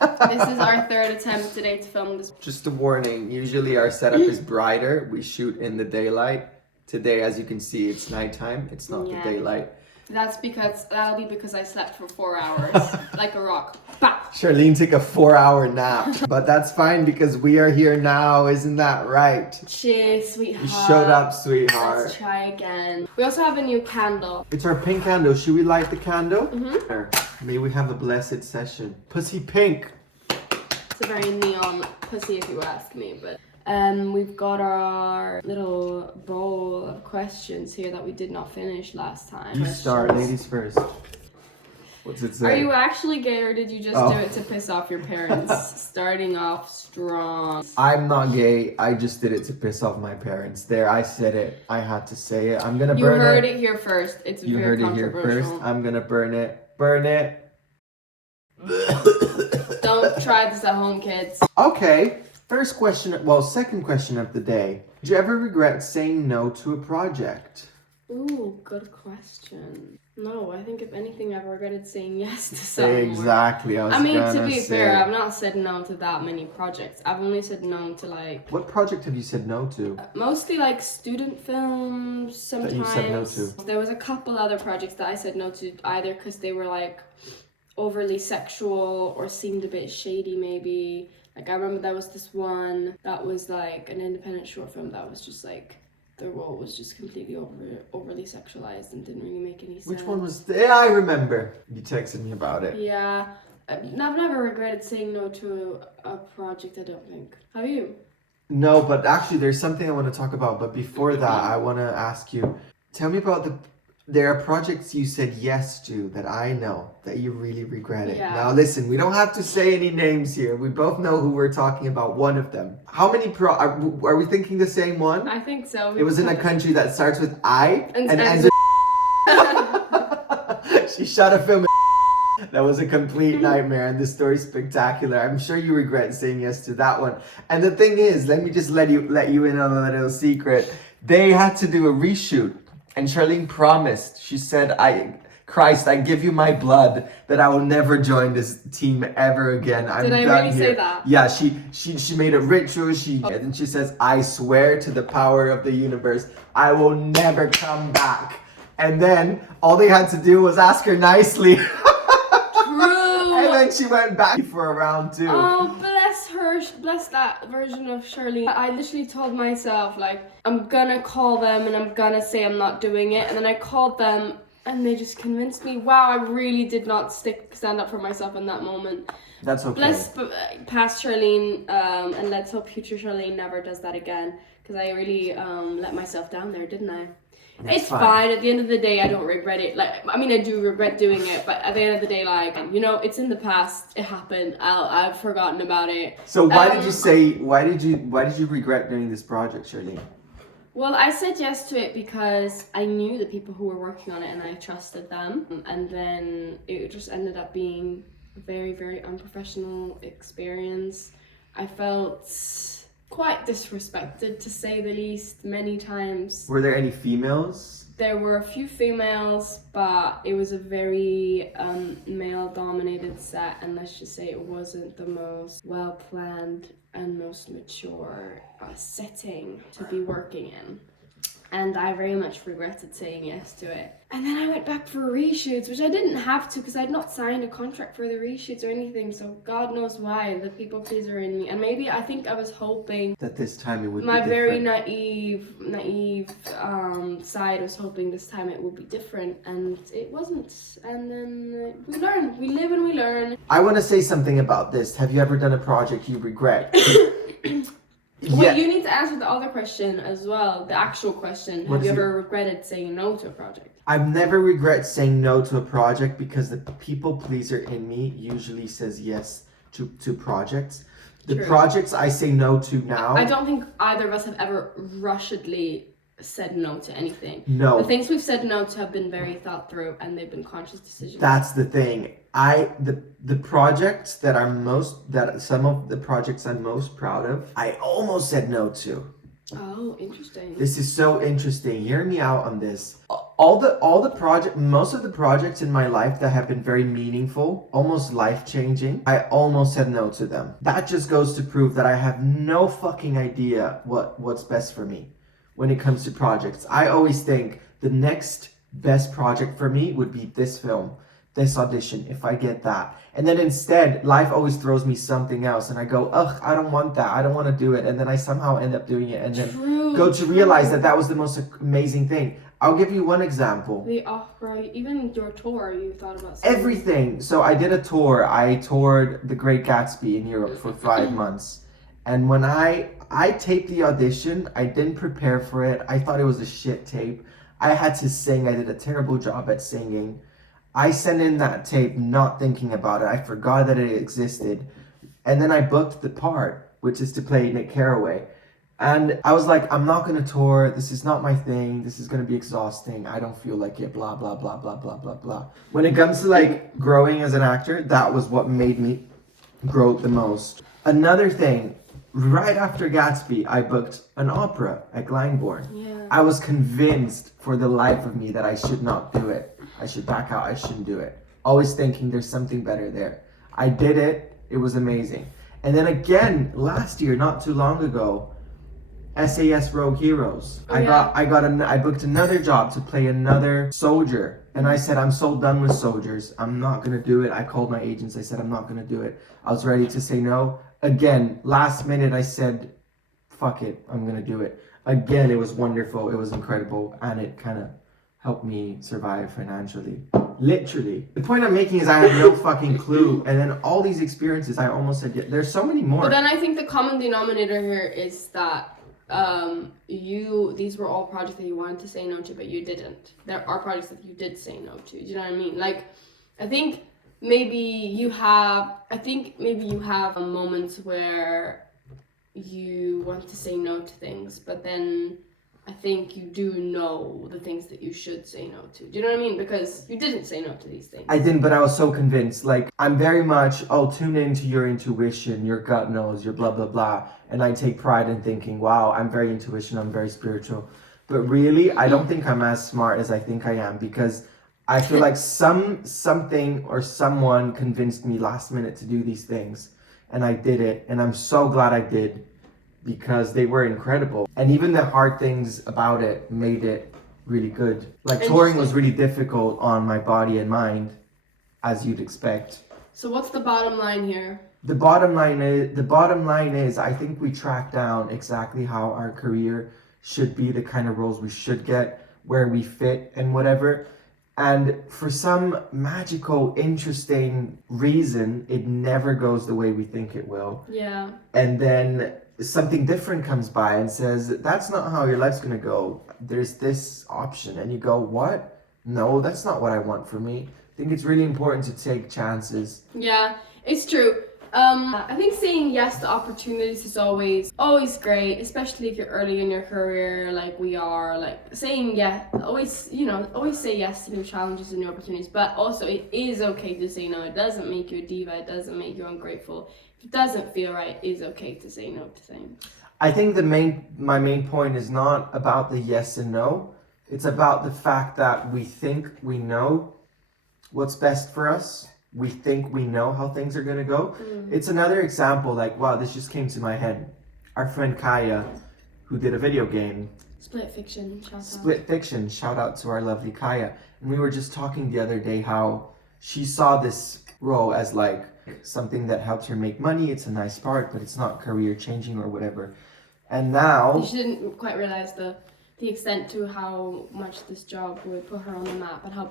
This is our third attempt today to film this. Just a warning, usually our setup is brighter. We shoot in the daylight. Today, as you can see, it's nighttime. It's not the daylight. That'll be because I slept for 4 hours like a rock. Bah! Charlene took a 4-hour nap, but that's fine because we are here now. Isn't that right? Cheers, sweetheart. You showed up, sweetheart. Let's try again. We also have a new candle. It's our pink candle. Should we light the candle? May we have a blessed session. Pussy pink. It's a very neon pussy if you ask me, but we've got our little bowl of questions here that we did not finish last time. You start, ladies first. What's it say? Are you actually gay or did you just do it to piss off your parents? Starting off strong. I'm not gay. I just did it to piss off my parents. There, I said it. I had to say it. I'm gonna burn it. You heard it here first. It's You very heard it here controversial. first. I'm gonna burn it. Burn it. Don't try this at home, kids. Okay. Second question of the day. Did you ever regret saying no to a project? Ooh, good question. No, I think if anything, I've regretted saying yes to something. Exactly. To be fair, I've not said no to that many projects. I've only said no to like... What project have you said no to? Mostly like student films sometimes. That you said no to? There was a couple other projects that I said no to either because they were like overly sexual or seemed a bit shady maybe. Like I remember there was this one that was like an independent short film that was just like the role was just completely overly sexualized and didn't really make any sense. Which one was? Yeah, I remember. You texted me about it. Yeah, I've never regretted saying no to a project. I don't think. Have you? No, but actually, there's something I want to talk about. But before that, I want to ask you. Tell me about There are projects you said yes to that I know that you really regret it. Yeah. Now listen, we don't have to say any names here. We both know who we're talking about. One of them. How many are we thinking the same one? I think so. It was in a country that starts with I and ends with. She shot a film. That was a complete nightmare, and the story's spectacular. I'm sure you regret saying yes to that one. And the thing is, let me just let you in on a little secret. They had to do a reshoot, and Charlene promised. She said, Christ, I give you my blood that I will never join this team ever again. Did I done really here. say that? Yeah, she made a ritual. And she says, I swear to the power of the universe, I will never come back. And then all they had to do was ask her nicely. And then she went back for a round 2. Oh, bless her. Bless that version of Shirley. I literally told myself, like, I'm gonna call them and I'm gonna say I'm not doing it. And then I called them and they just convinced me. Wow, I really did not stand up for myself in that moment. That's okay. Bless past Charlene, and let's hope future Charlene never does that again. Because I really let myself down there, didn't I? It's fine. At the end of the day, I don't regret it. Like, I mean, I do regret doing it, but at the end of the day, like, you know, it's in the past. It happened. I've forgotten about it. So why did you regret doing this project, Charlene? Well, I said yes to it because I knew the people who were working on it and I trusted them. And then it just ended up being a very, very unprofessional experience. I felt quite disrespected, to say the least, many times. Were there any females? There were a few females, but it was a very male-dominated set, and let's just say it wasn't the most well-planned and most mature setting to be working in. And I very much regretted saying yes to it. And then I went back for reshoots, which I didn't have to because I'd not signed a contract for the reshoots or anything. So God knows why, the people pleaser in me. And maybe I think I was hoping that this time it would my be very different. naive side was hoping this time it would be different, and it wasn't. And then we learn, we live and we learn. I want to say something about this. Have you ever done a project you regret? Wait, you need to answer the other question as well, the actual question. Have you ever regretted saying no to a project? I've never regret saying no to a project because the people pleaser in me usually says yes to projects. The True. projects I say no to now. I don't think either of us have ever rushedly said no to anything. No. The things we've said no to have been very thought through and they've been conscious decisions. That's the thing. The projects some of the projects I'm most proud of, I almost said no to. Oh, interesting. This is so interesting. Hear me out on this. Most of the projects in my life that have been very meaningful, almost life-changing, I almost said no to them. That just goes to prove that I have no fucking idea what's best for me when it comes to projects. I always think the next best project for me would be this film, this audition, if I get that. And then instead, life always throws me something else and I go, ugh, I don't want that. I don't want to do it. And then I somehow end up doing it and then go to realize that that was the most amazing thing. I'll give you one example. The opera, even your tour, you thought about Everything. So I did a tour. I toured The Great Gatsby in Europe for 5 months. And when I taped the audition, I didn't prepare for it. I thought it was a shit tape. I had to sing. I did a terrible job at singing. I sent in that tape not thinking about it. I forgot that it existed. And then I booked the part, which is to play Nick Carraway. And I was like, I'm not going to tour. This is not my thing. This is going to be exhausting. I don't feel like it. Blah, blah, blah, blah, blah, blah, blah. When it comes to like growing as an actor, that was what made me grow the most. Another thing, right after Gatsby, I booked an opera at Glyndebourne. Yeah. I was convinced for the life of me that I should not do it. I should back out. I shouldn't do it. Always thinking there's something better there. I did it. It was amazing. And then again, last year, not too long ago, SAS Rogue Heroes. Oh, yeah. I booked another job to play another soldier. And I said, I'm so done with soldiers. I'm not going to do it. I called my agents. I said, I'm not going to do it. I was ready to say no. Again, last minute, I said, fuck it. I'm going to do it. Again, it was wonderful. It was incredible. And it kind of helped me survive financially. Literally. The point I'm making is I had no fucking clue. And then all these experiences, I almost said, yeah, there's so many more. But then I think the common denominator here is that these were all projects that you wanted to say no to, but you didn't. There are projects that you did say no to. Do you know what I mean? Like, I think maybe you have moments where you want to say no to things, but then I think you do know the things that you should say no to. Do you know what I mean? Because you didn't say no to these things. I didn't, but I was so convinced. Like, I'm very much, I'll tune into your intuition, your gut knows, your blah, blah, blah. And I take pride in thinking, wow, I'm very intuition, I'm very spiritual. But really, I don't think I'm as smart as I think I am, because I feel like something or someone convinced me last minute to do these things. And I did it. And I'm so glad I did, because they were incredible. And even the hard things about it made it really good. Like, touring was really difficult on my body and mind, as you'd expect. So what's the bottom line here? The bottom line is I think we track down exactly how our career should be, the kind of roles we should get, where we fit and whatever. And for some magical, interesting reason, it never goes the way we think it will. Yeah. And then something different comes by and says, that's not how your life's gonna go. There's this option. And you go, what? No, that's not what I want for me. I think it's really important to take chances. Yeah, it's true. I think saying yes to opportunities is always great, especially if you're early in your career, like we are. Like, saying yes, always say yes to new challenges and new opportunities. But also, it is okay to say no. It doesn't make you a diva. It doesn't make you ungrateful. If it doesn't feel right, it's okay to say no to things. I think my main point is not about the yes and no. It's about the fact that we think we know what's best for us. We think we know how things are going to go. It's another example, like, wow, this just came to my head. Our friend Kaya, who did a video game. Split Fiction, shout out to our lovely Kaya. And we were just talking the other day how she saw this role as like something that helps her make money. It's a nice part, but it's not career changing or whatever. And now... She didn't quite realize the extent to how much this job would put her on the map and how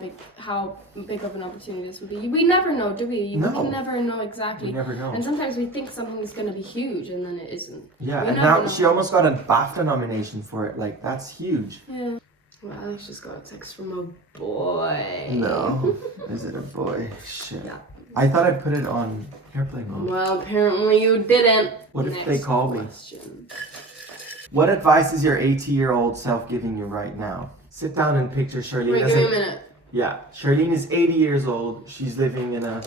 big of an opportunity this would be. We never know, do we? No. We can never know exactly. We never know. And sometimes we think something is going to be huge and then it isn't. Yeah, and now she almost got a BAFTA nomination for it. Like, that's huge. Yeah. Well, Alex just got a text from a boy. No. Is it a boy? Shit. Yeah. I thought I'd put it on airplane mode. Well, apparently you didn't. What if Next they call question. me? What advice is your 80-year-old self giving you right now? Sit down and picture Charlene. Wait, give me a minute. Yeah, Charlene is 80 years old. She's living in a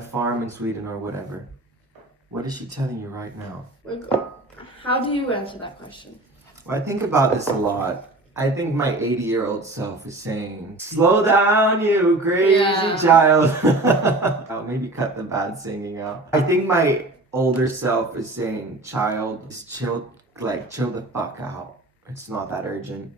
farm in Sweden or whatever. What is she telling you right now? How do you answer that question? Well, I think about this a lot. I think my 80-year-old self is saying, slow down, you crazy child. I'll maybe cut the bad singing out. I think my older self is saying, child, just chill the fuck out. It's not that urgent.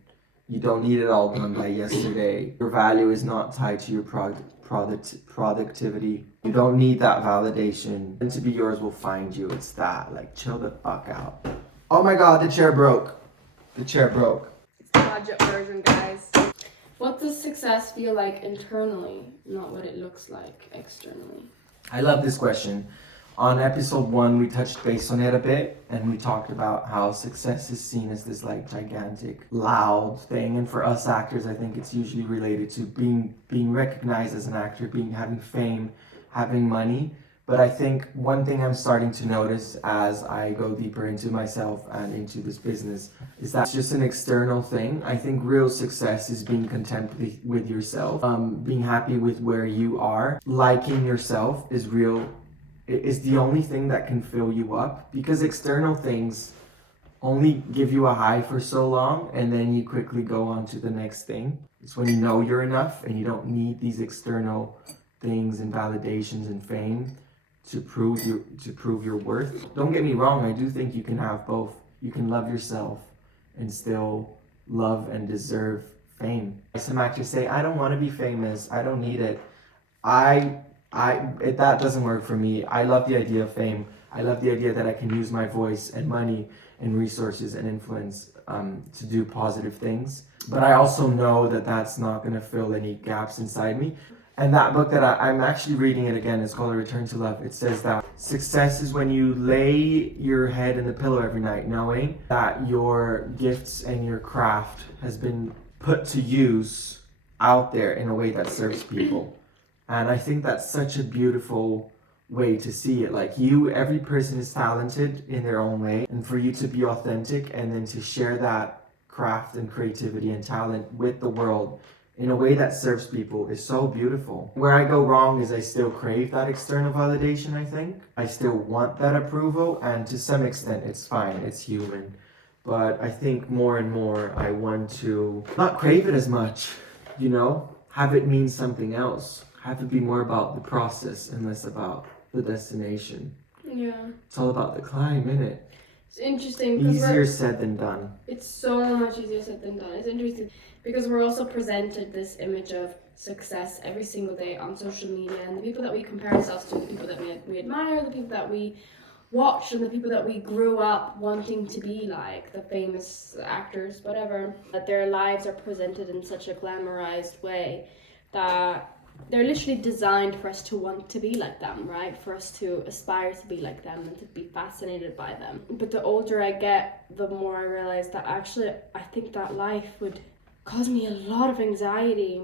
You don't need it all done by yesterday. Your value is not tied to your productivity. You don't need that validation. And to be yours will find you. It's that. Like, chill the fuck out. Oh my god, the chair broke. The chair broke. It's the budget version, guys. What does success feel like internally, not what it looks like externally? I love this question. On episode 1, we touched base on it a bit, and we talked about how success is seen as this like gigantic, loud thing. And for us actors, I think it's usually related to being recognized as an actor, having fame, having money. But I think one thing I'm starting to notice as I go deeper into myself and into this business is that it's just an external thing. I think real success is being content with yourself, being happy with where you are, liking yourself is the only thing that can fill you up, because external things only give you a high for so long and then you quickly go on to the next thing. It's when you know you're enough and you don't need these external things and validations and fame to prove your worth. Don't get me wrong, I do think you can have both. You can love yourself and still love and deserve fame. Some actors say, I don't want to be famous, I don't need it. That doesn't work for me. I love the idea of fame. I love the idea that I can use my voice and money and resources and influence to do positive things. But I also know that that's not going to fill any gaps inside me. And that book that I'm actually reading it again, it's called A Return to Love. It says that success is when you lay your head in the pillow every night knowing that your gifts and your craft has been put to use out there in a way that serves people. And I think that's such a beautiful way to see it. Like every person is talented in their own way. And for you to be authentic and then to share that craft and creativity and talent with the world in a way that serves people is so beautiful. Where I go wrong is I still crave that external validation, I think. I still want that approval, and to some extent it's fine, it's human. But I think more and more I want to not crave it as much, have it mean something else. Have it be more about the process and less about the destination. Yeah. It's all about the climb, innit? It's interesting. Easier said than done. It's so much easier said than done. It's interesting because we're also presented this image of success every single day on social media, and the people that we compare ourselves to, the people that we admire, the people that we watch, and the people that we grew up wanting to be like, the famous actors, whatever, that their lives are presented in such a glamorized way that they're literally designed for us to want to be like them, right? For us to aspire to be like them and to be fascinated by them. But the older I get, the more I realize that actually I think that life would cause me a lot of anxiety.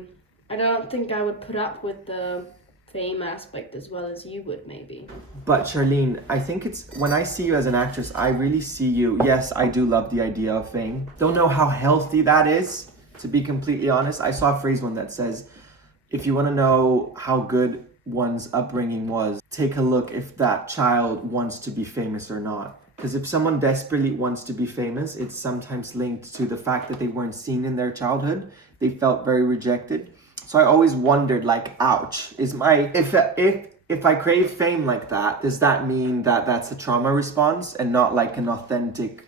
I don't think I would put up with the fame aspect as well as you would, maybe. But Charlene, I think it's when I see you as an actress, I really see you. Yes, I do love the idea of fame. Don't know how healthy that is, to be completely honest. I saw a phrase one that says, if you want to know how good one's upbringing was, take a look if that child wants to be famous or not. Because if someone desperately wants to be famous, it's sometimes linked to the fact that they weren't seen in their childhood. They felt very rejected. So I always wondered, like, ouch, if I crave fame like that, does that mean that that's a trauma response and not like an authentic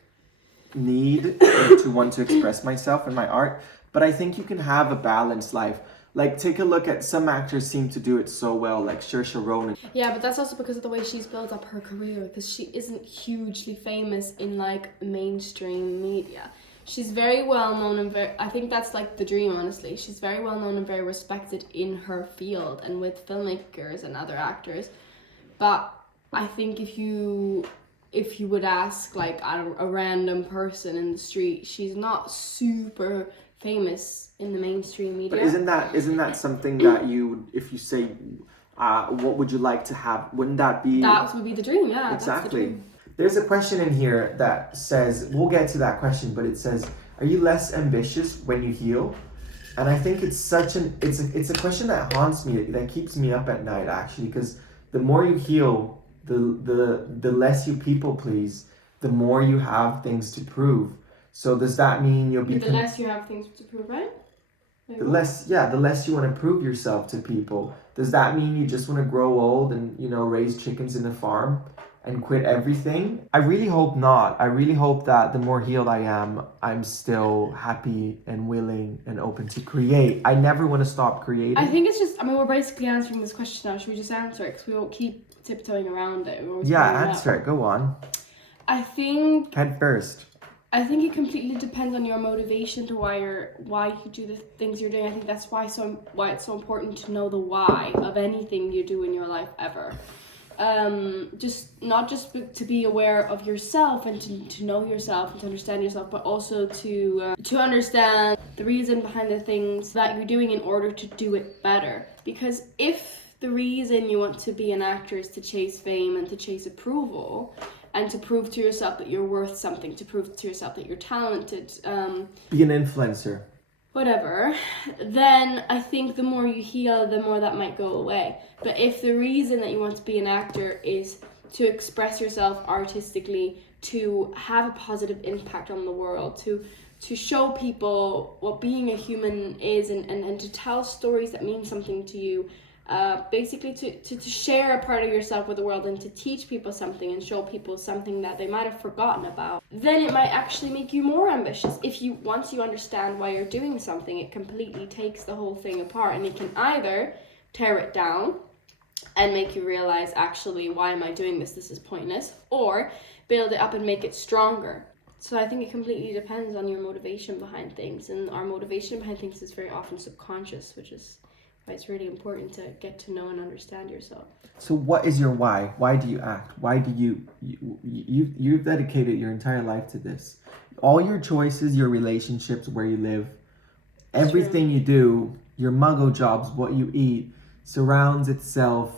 need to want to express myself in my art? But I think you can have a balanced life. Like, take a look at some actors seem to do it so well, like Saoirse Ronan. Yeah, but that's also because of the way she's built up her career, because she isn't hugely famous in, like, mainstream media. She's very well known and I think that's, like, the dream, honestly. She's very well known and very respected in her field and with filmmakers and other actors. But I think if you would ask, like, a random person in the street, she's not super famous in the mainstream media. But isn't that something that you, if you say, what would you like to have? Wouldn't that be? That would be the dream, yeah. Exactly. That's the dream. There's a question in here that says, we'll get to that question, but it says, are you less ambitious when you heal? And I think it's it's a question that haunts me, that keeps me up at night, actually, because the more you heal, the less you people please, the more you have things to prove. So does that mean you'll be The less you have things to prove, right? the less you want to prove yourself to people? Does that mean you just want to grow old and, you know, raise chickens in a farm and quit everything? I really hope not. I really hope that the more healed I am, I'm still happy and willing and open to create. I never want to stop creating. I think it's just, I mean, we're basically answering this question now. Should we just answer it? Because we won't keep tiptoeing around it. Yeah, answer it. Go on. I think Head first. it completely depends on your motivation to why you do the things you're doing. I think that's why it's so important to know the why of anything you do in your life ever. Just not just to be aware of yourself and to know yourself and to understand yourself, but also to understand the reason behind the things that you're doing in order to do it better. Because if the reason you want to be an actor is to chase fame and to chase approval, and to prove to yourself that you're worth something, to prove to yourself that you're talented, be an influencer, whatever, then I think the more you heal, the more that might go away. But if the reason that you want to be an actor is to express yourself artistically, to have a positive impact on the world, to show people what being a human is, and to tell stories that mean something to you, basically to share a part of yourself with the world and to teach people something and show people something that they might have forgotten about, then it might actually make you more ambitious. Once you understand why you're doing something, it completely takes the whole thing apart, and it can either tear it down and make you realize, actually, why am I doing this? This is pointless. Or build it up and make it stronger. So I think it completely depends on your motivation behind things, and our motivation behind things is very often subconscious, which is why it's really important to get to know and understand yourself. So what is your why? Why do you act? Why do you've dedicated your entire life to this? All your choices, your relationships, where you live, everything you do, your muggle jobs, what you eat, surrounds itself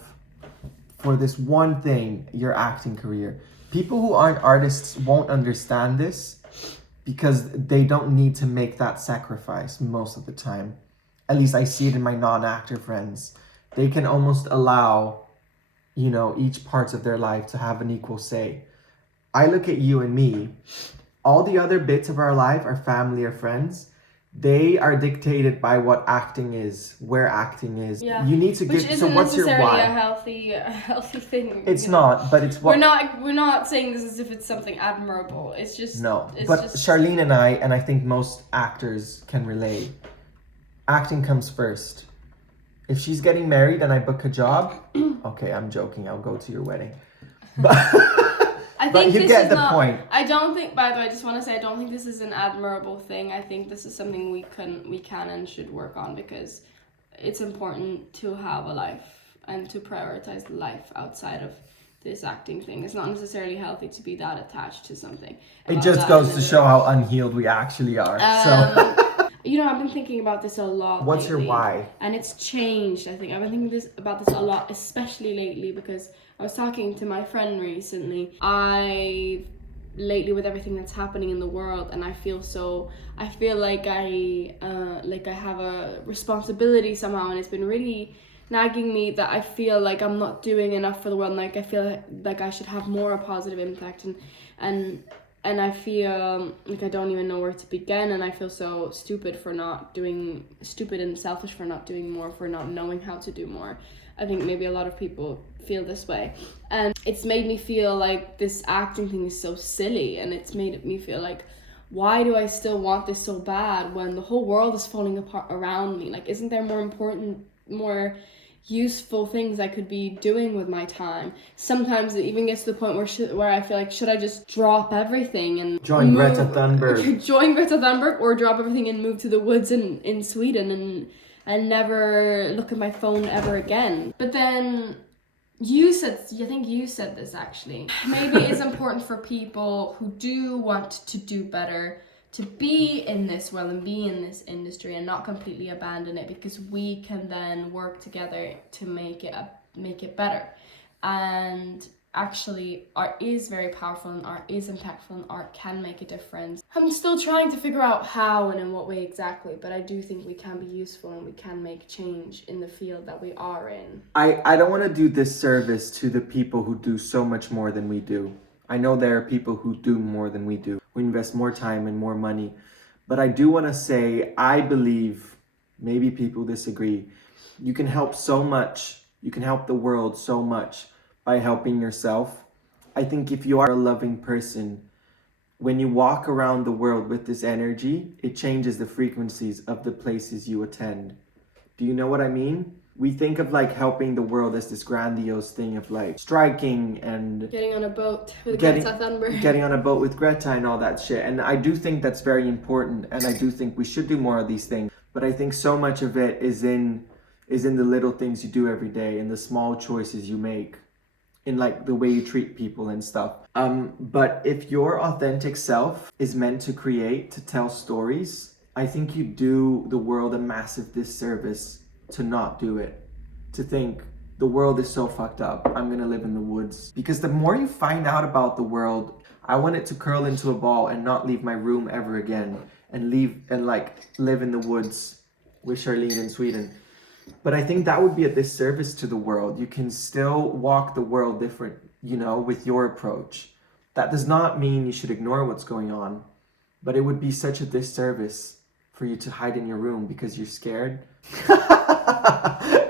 for this one thing, your acting career. People who aren't artists won't understand this because they don't need to make that sacrifice most of the time. At least I see it in my non-actor friends. They can almost allow, you know, each parts of their life to have an equal say. I look at you and me. All the other bits of our life, our family, our friends, they are dictated by what acting is, where acting is. Yeah. You need to Which give. So what's your necessarily why? a healthy thing. It's not, but it's what. We're not saying this as if it's something admirable. It's just No, but Charlene and I think most actors can relate. Acting comes first. If she's getting married and I book a job, okay, I'm joking. I'll go to your wedding. But but you get the point. I don't think. By the way, I just want to say I don't think this is an admirable thing. I think this is something we can and should work on, because it's important to have a life and to prioritize life outside of this acting thing. It's not necessarily healthy to be that attached to something. It just goes to show how unhealed we actually are. So. You know, I've been thinking about this a lot. What's lately, your why? And it's changed. I think I've been thinking about this a lot, especially lately, because I was talking to my friend recently. Lately, with everything that's happening in the world, and I feel like I have a responsibility somehow, and it's been really nagging me that I feel like I'm not doing enough for the world. Like I feel like I should have more positive impact, and I feel like I don't even know where to begin, and I feel so stupid and selfish for not doing more, for not knowing how to do more. I think maybe a lot of people feel this way, and it's made me feel like this acting thing is so silly, and it's made me feel like, why do I still want this so bad when the whole world is falling apart around me? Like, isn't there more important, more useful things I could be doing with my time? Sometimes it even gets to the point where I feel like, should I just drop everything and join Greta Thunberg? Join Greta Thunberg, or drop everything and move to the woods in Sweden and never look at my phone ever again. But then I think you said this actually. Maybe it's important for people who do want to do better to be in this world and be in this industry and not completely abandon it, because we can then work together to make it better. And actually, art is very powerful, and art is impactful, and art can make a difference. I'm still trying to figure out how and in what way exactly, but I do think we can be useful and we can make change in the field that we are in. I don't want to do disservice to the people who do so much more than we do. I know there are people who do more than we do, who invest more time and more money. But I do want to say, I believe, maybe people disagree, you can help so much, you can help the world so much by helping yourself. I think if you are a loving person, when you walk around the world with this energy, it changes the frequencies of the places you attend. Do you know what I mean? We think of like helping the world as this grandiose thing of like striking and Getting on a boat with Getting- Greta Thunberg. getting on a boat with Greta and all that shit. And I do think that's very important, and I do think we should do more of these things. But I think so much of it is in the little things you do every day, in the small choices you make, in like the way you treat people and stuff. But if your authentic self is meant to create, to tell stories, I think you do the world a massive disservice to not do it. To think the world is so fucked up, I'm gonna live in the woods. Because the more you find out about the world, I want it to curl into a ball and not leave my room ever again, and live in the woods with Charlene in Sweden. But I think that would be a disservice to the world. You can still walk the world different, with your approach. That does not mean you should ignore what's going on, but it would be such a disservice for you to hide in your room because you're scared.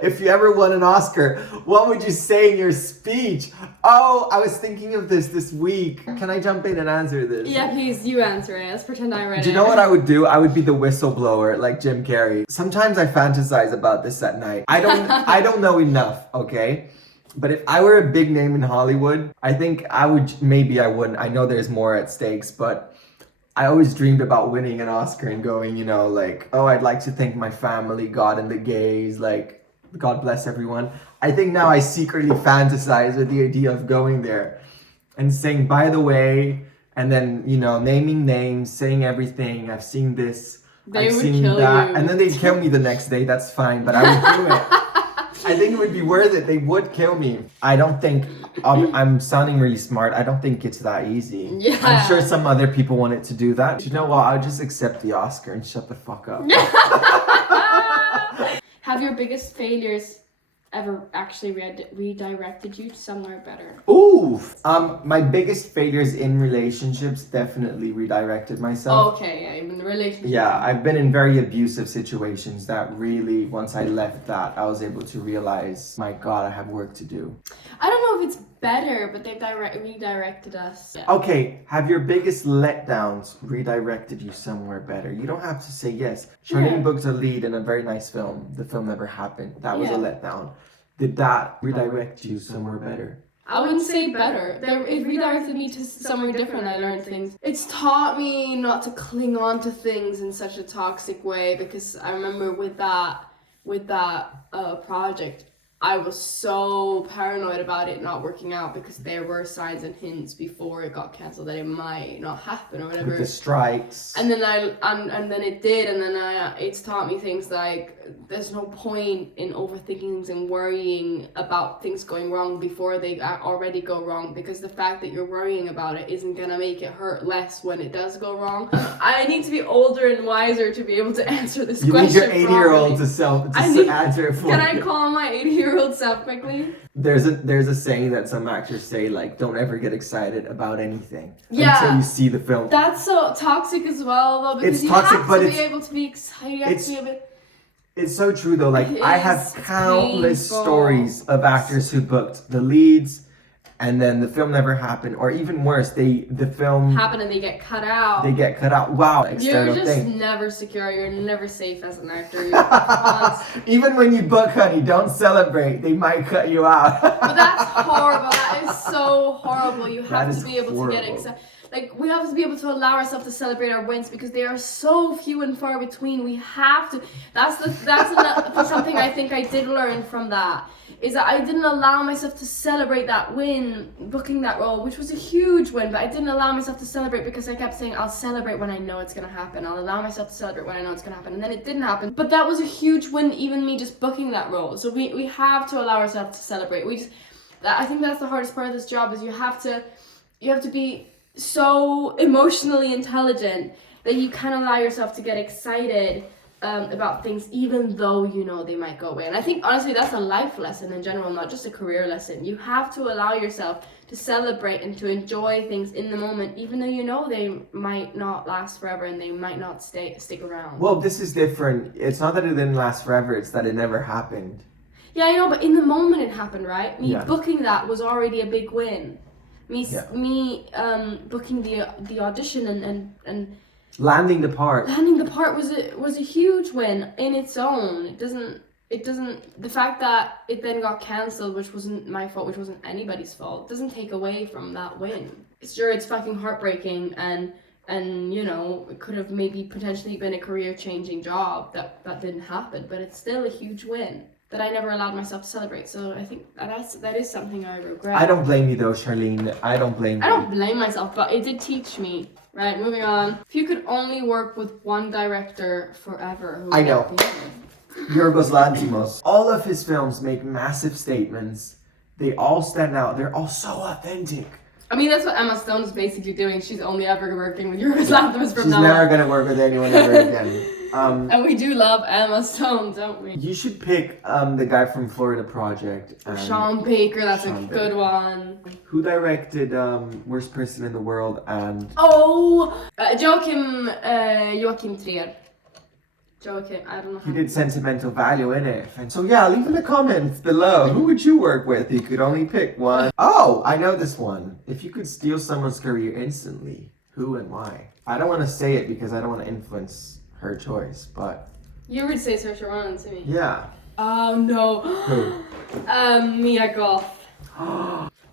If you ever won an Oscar, what would you say in your speech? Oh, I was thinking of this week. Can I jump in and answer this? Yeah, please, you answer it. Let's pretend I read it. Do you know what I would do? I would be the whistleblower, like Jim Carrey. Sometimes I fantasize about this at night. I don't know enough, okay? But if I were a big name in Hollywood, I think I wouldn't. I know there's more at stakes, but I always dreamed about winning an Oscar and going, oh, I'd like to thank my family, God and the gays, like, God bless everyone. I think now I secretly fantasize with the idea of going there and saying, by the way, and then, naming names, saying everything. I've seen this, I've seen that. You. And then they'd kill me the next day. That's fine, but I would do it. I think it would be worth it. They would kill me. I don't think, I'm sounding really smart. I don't think it's that easy. Yeah. I'm sure some other people wanted to do that. You know what? I'll just accept the Oscar and shut the fuck up. Have your biggest failures ever actually redirected you somewhere better? Ooh, my biggest failures in relationships definitely redirected myself. Okay, yeah, even the relationship. Yeah, I've been in very abusive situations that really, once I left that, I was able to realize, my God, I have work to do. I don't know if it's better, but they've redirected us. Yeah. Okay, have your biggest letdowns redirected you somewhere better? You don't have to say yes. Charlene booked a lead in a very nice film. The film never happened. That was a letdown. Did that redirect you somewhere better? I wouldn't say better. It redirected me to somewhere different. I learned things. It's taught me not to cling on to things in such a toxic way, because I remember with that project, I was so paranoid about it not working out, because there were signs and hints before it got cancelled that it might not happen or whatever. With the strikes. And then and then it did, and then it's taught me things like there's no point in overthinking things and worrying about things going wrong before they already go wrong, because the fact that you're worrying about it isn't gonna make it hurt less when it does go wrong. I need to be older and wiser to be able to answer this question. You need your 80-year-old to answer it for you. Can I call my 80-year-old self quickly? There's a saying that some actors say, like, don't ever get excited about anything until you see the film. That's so toxic as well, though, because It's toxic, have but to it's- be able to be excited. You have to be able. It's so true though. Like, It I have is countless painful. stories of actors who booked the leads, and then the film never happened, or even worse, the film Happen and they get cut out. they get cut out. Wow, You're external just thing. never secure. You're never safe as an actor. You're constant- Even when you book, honey, don't celebrate. They might cut you out. But that's horrible. That is so horrible. You That have is to be able to get horrible. excited. Like, we have to be able to allow ourselves to celebrate our wins, because they are so few and far between. We have to. That's something I think I did learn from that, is that I didn't allow myself to celebrate that win, booking that role, which was a huge win, but I didn't allow myself to celebrate because I kept saying, I'll celebrate when I know it's gonna happen. I'll allow myself to celebrate when I know it's gonna happen. And then it didn't happen. But that was a huge win, even me just booking that role. So we have to allow ourselves to celebrate. I think that's the hardest part of this job, is you have to be so emotionally intelligent that you can allow yourself to get excited about things even though you know they might go away. And I think honestly that's a life lesson in general, not just a career lesson. You have to allow yourself to celebrate and to enjoy things in the moment even though you know they might not last forever and they might not stick around. Well, this is different. It's not that it didn't last forever, it's that it never happened. Yeah, I know, but in the moment it happened, right? Me Yeah. booking that was already a big win. Me booking the audition and Landing the part. landing the part was a huge win in its own. It doesn't the fact that it then got cancelled, which wasn't my fault, which wasn't anybody's fault, doesn't take away from that win. Sure, it's fucking heartbreaking and you know, it could have maybe potentially been a career-changing job that didn't happen, but it's still a huge win that I never allowed myself to celebrate. So I think that is something I regret. I don't blame you though, Charlene. I don't blame you. I don't blame myself, but it did teach me. Right, moving on. If you could only work with one director forever, who would I know. that be? Yorgos Lanthimos. All of his films make massive statements. They all stand out. They're all so authentic. I mean, that's what Emma Stone is basically doing. She's only ever working with Yorgos Lanthimos from She's now never on. gonna work with anyone ever again. And we do love Emma Stone, don't we? You should pick the guy from Florida Project. And Sean Baker, that's Sean a good one. who directed Worst Person in the World and Oh, Joachim Trier. Joachim, I don't know. he did Sentimental Value in it. And so yeah, leave in the comments below. Who would you work with? You could only pick one. Oh, I know this one. If you could steal someone's career instantly, who and why? I don't want to say it because I don't want to influence her choice, but You would say Saoirse Ronan to me. yeah. Oh no. Who? Mia Goth.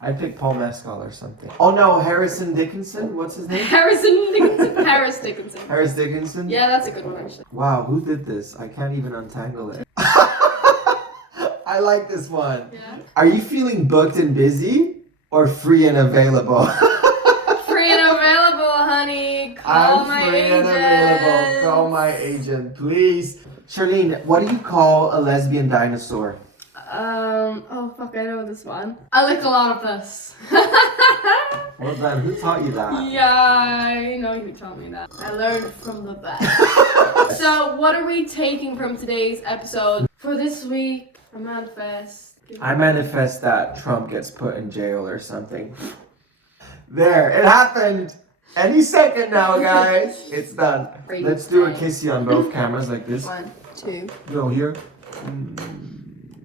I picked Paul Mescal or something. Oh no, Harrison Dickinson? What's his name? Harris Dickinson. Harris Dickinson? Yeah, that's a good one actually. Wow, who did this? I can't even untangle it. I like this one. Yeah. Are you feeling booked and busy or free and available? Free and available, honey. Call I'm my free agent. and available. Call my agent, please. Charlene, what do you call a lesbian dinosaur? Oh fuck, I know this one. Alicoloropus. Well done. Who taught you that? Yeah, I know you taught me that. I learned from the best. So, what are we taking from today's episode? For this week, I manifest that Trump gets put in jail or something. There, it happened. Any second now, guys. It's done. Let's do a kissy on both cameras like this. 1, 2. Go here.